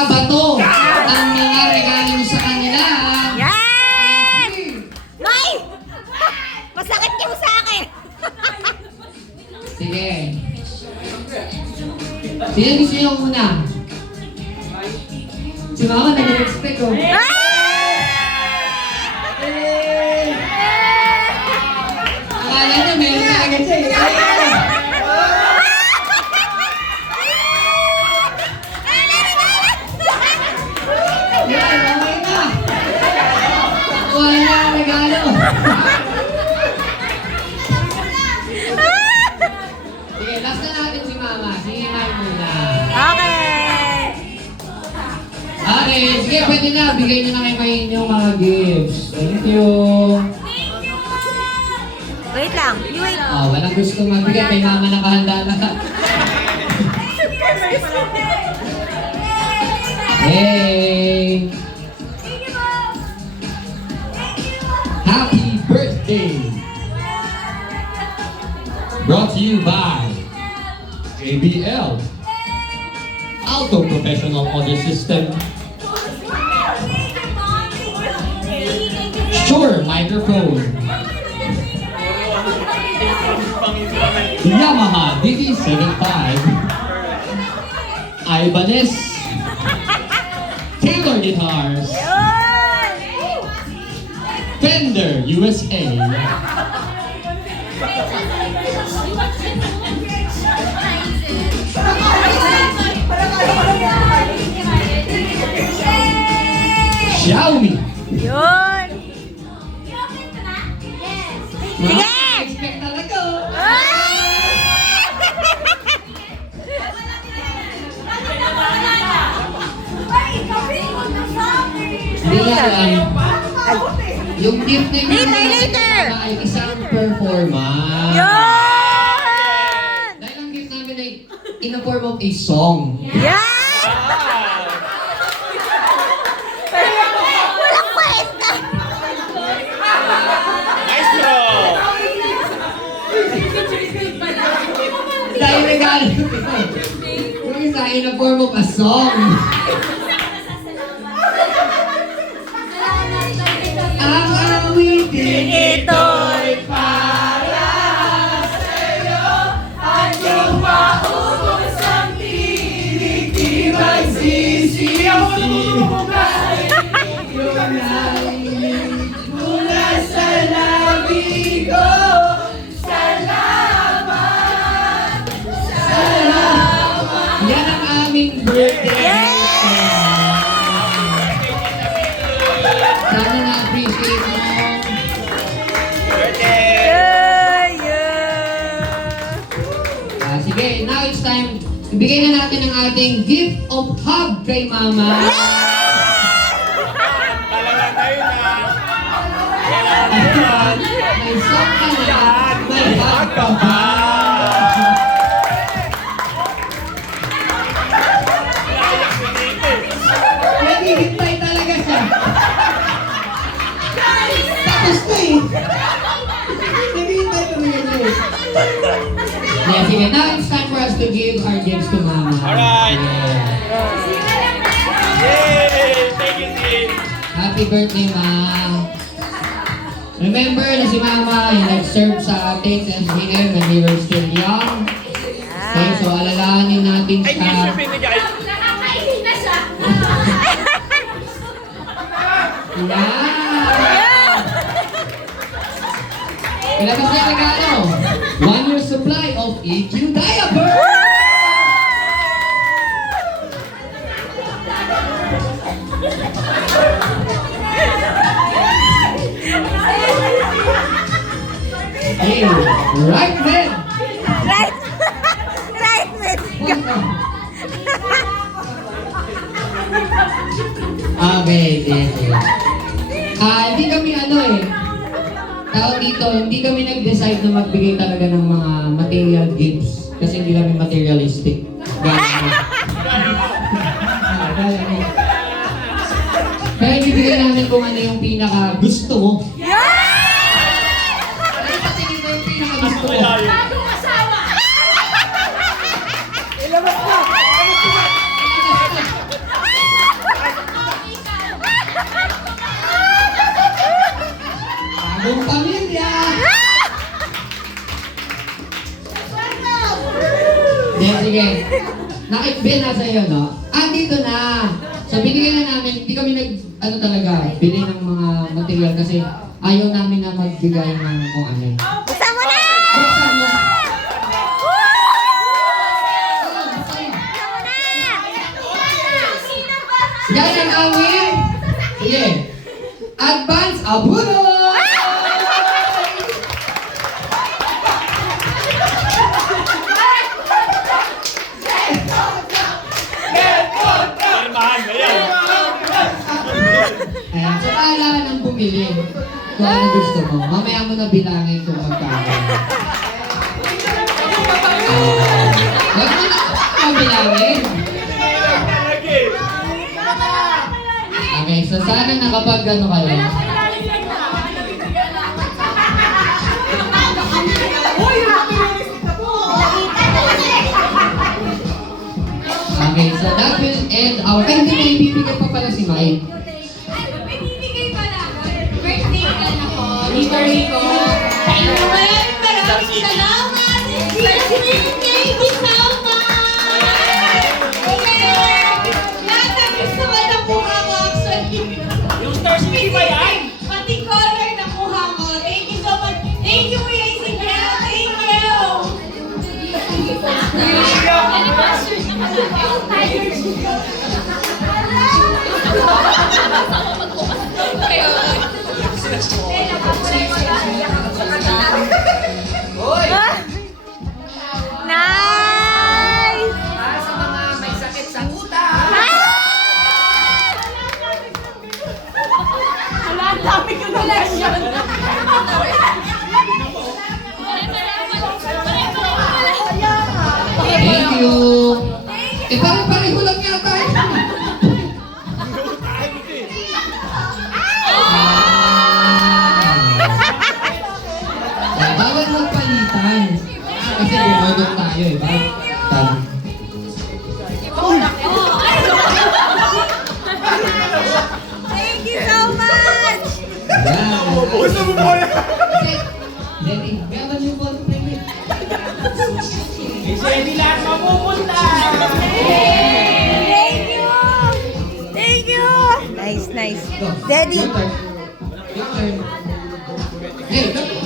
ibabato ang mga regalo mo sa kanila. Yan! Nay! Masakit yung sa akin. Sige. Sino gusto nyo muna? Si Mama nag-expect ko. Akala nyo meron na agad siya. Yan, okay na. Nakuha na ang regalo. Sige, last na natin si Mama. Sige, Mama muna. Okay. Okay, sige, pwede na. Bigay nyo na kay Mayin yung mga gifts. Thank you. Wait lang. You wait. Oh, walang gusto magbigay. Kay Mama nakahanda na. Hey! Happy birthday! Brought to you by JBL Auto Professional Audio System, Shure Microphone, Yamaha DD75, Ibanez, Taylor Guitars, Fender USA, Xiaomi. Yun. Sige! Expect talaga. Hindi nga lang. Yung gift na Later! ay isang performance. Yun! Dahil ang gift namin ay in the form of a song. Yan! Walang kwenta! Maestro! Dahil regalo ko ito. Yung isa in the form of a song. Ang awitin ito'y para sa'yo at yung maubos ang tinig di magsisisi. Yung nainig mula sa labi ko. Salamat! Salamat! Yan ang aming birthday. Sana na-appreciate mo. Sige, now it's time. Ibigay na natin ang ating gift of hug kay Mama. Talaga tayo na. Ayan, may song ka na, may hug ka ba? Naghihintay talaga siya. Tapos na eh. Naghihintay talaga siya eh. Yeah, sige, now it's time for us to give our gifts to Mama. Alright. Yeah. Yay! Thank you, Sid. Happy birthday, Ma. Remember na si Mama yung nag-serve sa atin sa SBM when we were still young. Okay, so alalahanin natin Ay, hindi siya. siya binigay. Nakakainin na siya. Yeah! Ilabas niya ang regalo. 1 year supply of EQ diaper! Hey, right man! Right! Right, miss! Okay, sige. Hindi kami tawag dito, hindi kami nag-decide na magbigay talaga ng mga material gifts kasi hindi kami materialistic. Pero ibibigay namin kung ano yung pinaka gusto mo. Ano sa tingin mo yung pinaka gusto mo? Bagong asawa. Ilabas mo! Ben, nasa iyo, no? Ah, dito na. So, binigyan na namin, hindi kami ano talaga, bili ng mga material kasi ayaw namin na magbigay ng kung ano. Buksan mo na! Buksan mo. Woo! Buksan mo. Sino ba? Yan ang awin. Sige. Advance Abuno! Kalmahan ba yan? Ayan, so bahala ka nang bumili kung ano gusto mo. Mamaya mo na bilangin kung magkano. Huwag mo na bilangin. Lagi. Okay, so sana nakapag ano kayo. Okay, so that will end our... Ay, hindi, may ibibigay pa pala si Mike. Binibigay pa lang. Birthday ka na po. Dito Rico. Thank you. Maraming salamat. Thank you so much. Lahat ng gusto ko nakuha mo actually. Yung stars hindi ba yan? Pati color nakuha mo. Thank you so much. Thank you, Kuya Isidro. Thank you. Anniversary na pala. Tired siya. Nice! Sa mga may sakit sa utak. Wala, ang dami ko na lesson. Thank you. Eh, pare-pareho lang yata eh. Bawal magpalitan. Kasi bumulog tayo eh. Bakit? Thank you so much! Yan. Gusto mo po yan? Lenny, meron yung ball frame eh. Hindi lahat mapupunta. Thank you! Thank you! Nice, nice. Go. Daddy! Your turn. Your turn. Hey, come